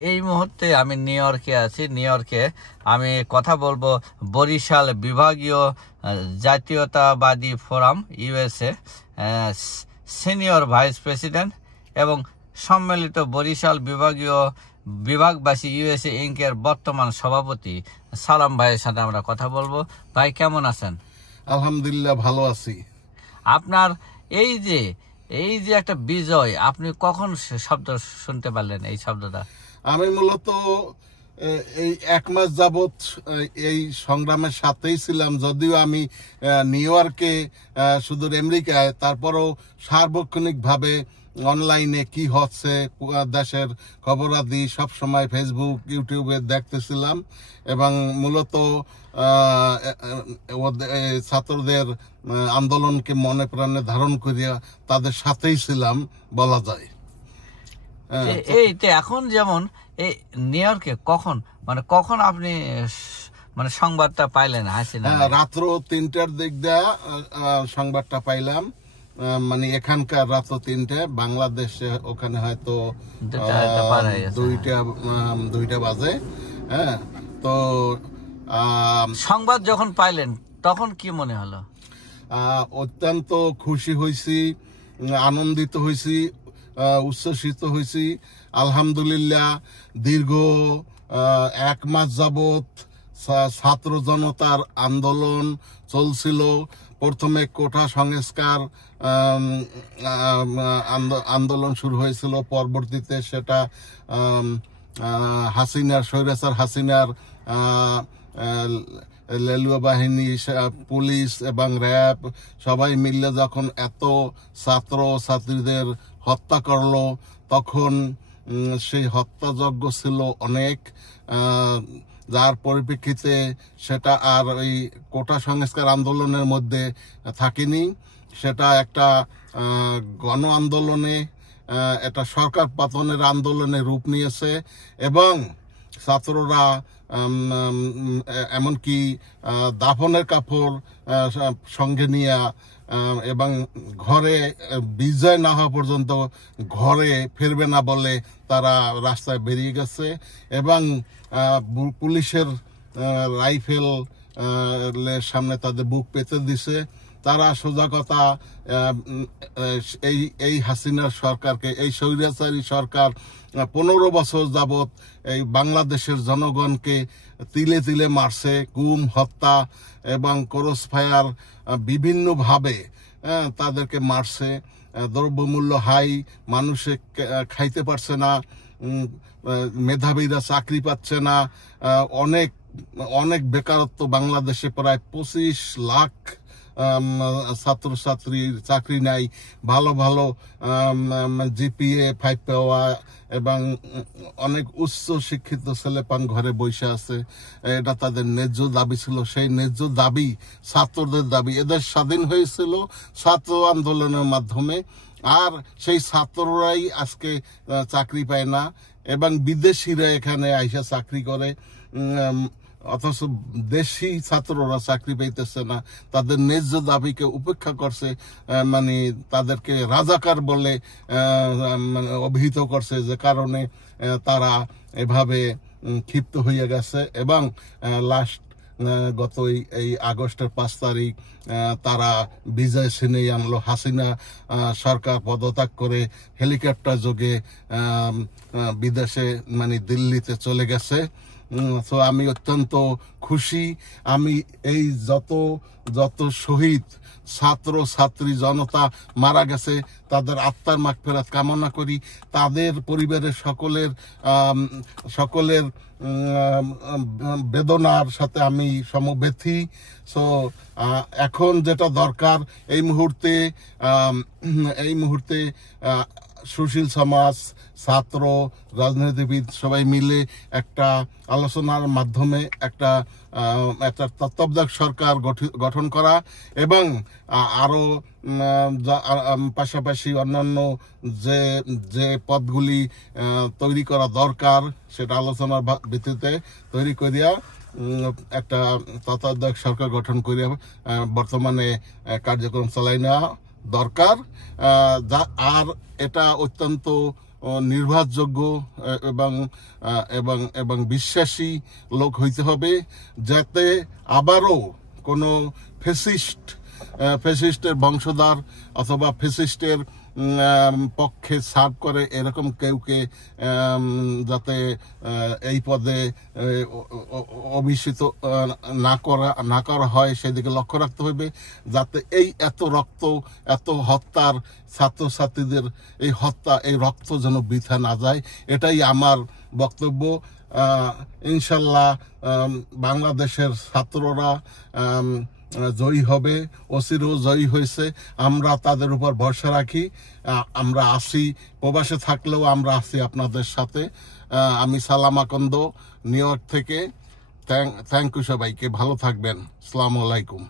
এই মুহূর্তে আমি নিউ ইয়র্কে আছি। নিউ ইয়র্কে আমি কথা বলবো বরিশাল বিভাগীয় জাতীয়তাবাদী forum USA senior vice president এবং সম্মিলিত বরিশাল বিভাগবাসী ইউএসএ ইনকের বর্তমান সভাপতি সালাম ভাইয়ের সাথে আমরা কথা বলবো। ভাই কেমন আছেন? আলহামদুলিল্লাহ ভালো আছি। আপনার এই যে একটা বিজয়, আপনি কখন শব্দ শুনতে পারলেন এই শব্দটা? আমি মূলত এই এক মাস যাবৎ এই সংগ্রামের সাথেই ছিলাম, যদিও আমি নিউ ইয়র্কে সুদূর আমেরিকায়, তারপরও সার্বক্ষণিকভাবে অনলাইনে কি হচ্ছে দেশের খবরাদি সবসময় ফেসবুক ইউটিউবে দেখতেছিলাম এবং মূলত ছাত্রদের আন্দোলনকে মনে প্রাণে ধারণ করিয়া তাদের সাথেই ছিলাম বলা যায়। এখন যেমন এই নিউ ইয়র্কে কখন আপনি সংবাদটা পাইলেন? হাসিনা রাত্র 3টার দিক দিয়ে সংবাদটা পাইলাম। এখানকার রাত্র 3টে, বাংলাদেশে ওখানে হয়তো 2টা বাজে। হ্যাঁ, তো সংবাদ যখন পাইলেন তখন কি মনে হলো? অত্যন্ত খুশি হয়েছি, আনন্দিত হয়েছি, উচ্ছ্বসিত হয়েছি। আলহামদুলিল্লাহ, দীর্ঘ 1 মাস যাবৎ ছাত্র জনতার আন্দোলন চলছিল। প্রথমে কোটা সংস্কার আন্দোলন শুরু হয়েছিল, পরবর্তীতে সেটা স্বৈরাচার হাসিনার লেলুয়া বাহিনী, পুলিশ এবং র্যাব সবাই মিলে যখন এত ছাত্র ছাত্রীদের হত্যা করলো, তখন সেই হত্যাযজ্ঞ ছিল অনেক, যার পরিপ্রেক্ষিতে সেটা আর ওই কোটা সংস্কার আন্দোলনের মধ্যে থাকেনি। সেটা একটা গণ আন্দোলনে, এটা সরকার পতনের আন্দোলনে রূপ নিয়েছে এবং ছাত্ররা এমনকি দাফনের কাপড় সঙ্গে নিয়ে এবং ঘরে বিজয় না হওয়া পর্যন্ত ঘরে ফিরবে না বলে তারা রাস্তায় বেরিয়ে গেছে এবং পুলিশের রাইফেল সামনে তাদের বুক পেতে দিছে। তারা সোজা কথা এই হাসিনার সরকারকে, এই স্বৈরাচারী সরকার 15 বছর যাবৎ এই বাংলাদেশের জনগণকে তিলে তিলে মারছে, গুম, হত্যা এবং ক্রস ফায়ার বিভিন্নভাবে তাদেরকে মারছে। দ্রব্যমূল্য হাই, মানুষে খাইতে পারছে না, মেধাবীরা চাকরি পাচ্ছে না, অনেক অনেক বেকারত্ব। বাংলাদেশে প্রায় 25 লাখ ছাত্রছাত্রীর চাকরি নাই, ভালো ভালো জিপিএ 5 পাওয়া এবং অনেক উচ্চ শিক্ষিত ছেলেপান ঘরে বসে আছে। এটা তাদের ন্যায্য দাবি ছিল। সেই ন্যায্য দাবি ছাত্রদের দাবি। এদের স্বাধীন হয়েছিল ছাত্র আন্দোলনের মাধ্যমে, আর সেই ছাত্ররাই আজকে চাকরি পায় না এবং বিদেশিরা এখানে আইসা চাকরি করে, অথচ দেশি ছাত্ররা চাকরি পাইতেছে না। তাদের ন্যায্য দাবিকে উপেক্ষা করছে, তাদেরকে রাজাকার বলে অভিহিত করছে, যে কারণে তারা এভাবে ক্ষিপ্ত হয়ে গেছে এবং গত এই আগস্টের 5 তারিখ তারা বিজয় ছিনিয়ে আনলো। হাসিনা সরকার পদত্যাগ করে হেলিকপ্টার যোগে বিদেশে দিল্লিতে চলে গেছে। তো আমি অত্যন্ত খুশি। আমি এই যত শহীদ ছাত্র ছাত্রী জনতা মারা গেছে তাদের আত্মার মাগফিরাত কামনা করি। তাদের পরিবারের সকলের বেদনার সাথে আমি সমব্যথী। সো এখন যেটা দরকার এই মুহূর্তে সুশীল সমাজ, ছাত্র, রাজনীতিবিদ সবাই মিলে একটা আলোচনার মাধ্যমে একটা তত্ত্বাবধায়ক সরকার গঠন করা এবং আরো পাশাপাশি অন্যান্য যে পদগুলি তৈরি করা দরকার সেটা আলোচনার ভিত্তিতে তৈরি করিয়া একটা তত্ত্বাবধায়ক সরকার গঠন করিয়া বর্তমানে কার্যক্রম চালাই নেওয়া দরকার। আর এটা অত্যন্ত নির্ভরযোগ্য এবং এবং এবং বিশ্বাসী লোক হইতে হবে, যাতে আবারও কোনো ফ্যাসিস্টের বংশধর অথবা ফ্যাসিস্টের পক্ষে সার্ভ করে এরকম কেউকে যাতে এই পদে অভিষিত না করা হয় সেদিকে লক্ষ্য রাখতে হবে, যাতে এই এত রক্ত, এত হত্যার, ছাত্রছাত্রীদের এই রক্ত যেন বৃথা না যায়। এটাই আমার বক্তব্য। ইনশাল্লাহ বাংলাদেশের ছাত্ররা জয়ী হবে, ওসিরও জয়ী হয়েছে। আমরা তাদের উপর ভরসা রাখি। আমরা আসি, প্রবাসে থাকলেও আমরা আসি আপনাদের সাথে। আমি সালাম আকন্দ, নিউ ইয়র্ক থেকে। থ্যাংক ইউ সবাইকে, ভালো থাকবেন। আসসালামু আলাইকুম।